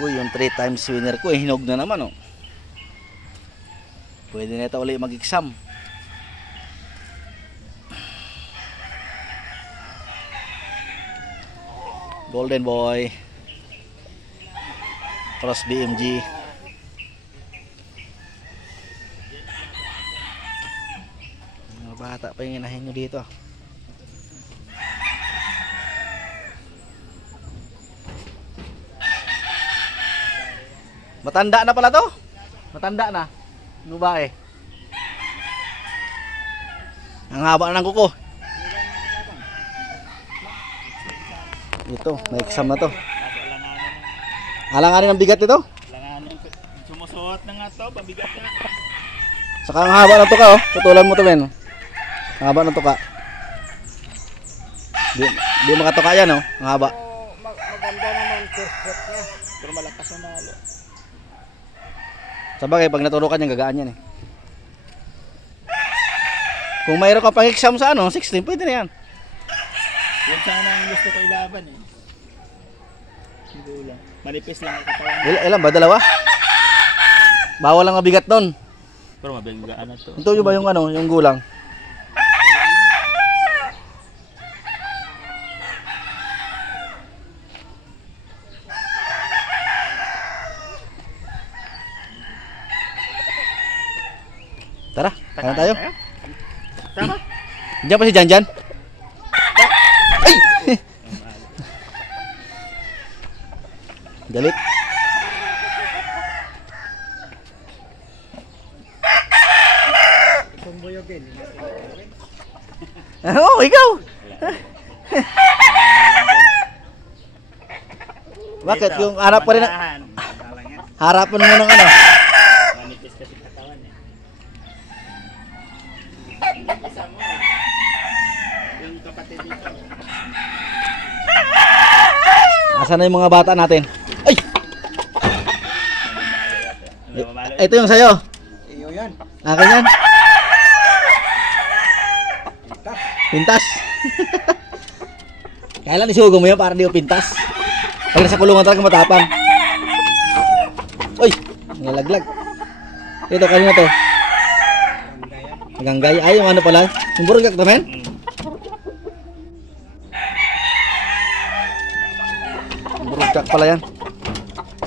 Uy, yung 3 times winner ko, hinog na naman, oh. Pwede na ito ulit mag-exam. Golden Boy. Cross BMG. Mga bata pa yung inahin nyo dito. Matanda na pala to. Matanda na. Ano ba eh? Ang haba na ng kuko. Ito, may exam na to. Alanganin ang bigat ito. Alanganin. Sumusuot na nga to, pabigat na. Saka ang haba ng tuka, oh. Tutulan mo to, men. Ang haba ng tuka. Di makatuka yan, oh. Ang haba. Maganda naman first shot niya. Pero malakas ang nalo. Sabagay, pag naturukan yan, gagaan yan eh. Kung mayroon ka pang exam sa 16, pwede na yan. Yan sana ang gusto ko ilaban eh. Hindi lang. Manipis lang ang katawan. Ilan ba? Dalawa? Bawal lang mabigat nun. Pero mabigaan na to. Ito yung ba yung gulang? Tara, kaya tayo. Tama? Diyan pa si Janjan. Ay! Galit. Oh, ikaw. Bakit? Yung harap pa rin. Harapan mo ng ano. Manipis kasi katawan eh. Yung kapatid dito. Asan na yung mga bata natin? Ay! Ito yung sayo. Iyo yan. Akin yan. Pintas. Kailan isugo mo yan para di mo pintas? Pag nasa kulungan talaga matapang. Uy! Nalaglag. Ito, kanina to. Ganggay. Ay, yung ano pala. Yung burgak to, men? Burgak pala yan.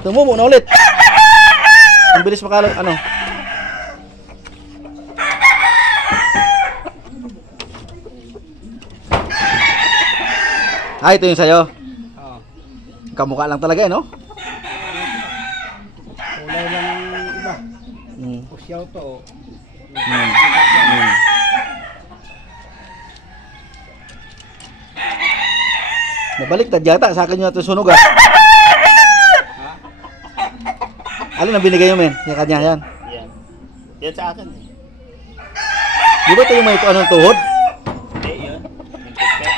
Tumubo na ulit. Ang bilis makalog. Ano? Ah, ito yung sayo. Oo. Kamukha lang talaga, no? Kulay lang ang iba. Hmm. Pusyaw to. Nabaliktad yata. Sa akin yung ito sunog, ah. Alin ang binigay mo, men? Yung kanya, yan. Yan. Yan sa akin eh. Di ba ito yung may anong tuhod? Hindi, yun. Nagpipet.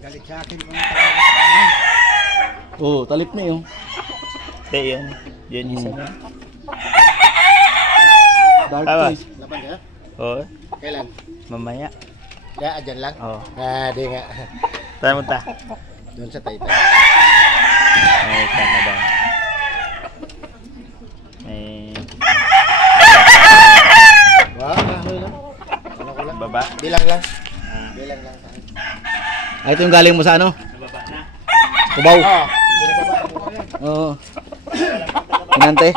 Galit sa akin kung Oo, talip na yun. hindi, yun. Yun isa na. Dark Tama. face. Laban ka? Oo. Kailan? Mamaya. Dyan lang? Oo. Di nga. Tayo mo ta. Doon sa Taytay. May kaka daw. May Wow, kahoy lang. Ano ko lang? baba. Bilang lang. Ah, Bilang lang sa akin. Ah, ito yung galing mo sa ano? sa baba na. Kubaw. Oo. Binababa mo ko yan. Oo. Pinante.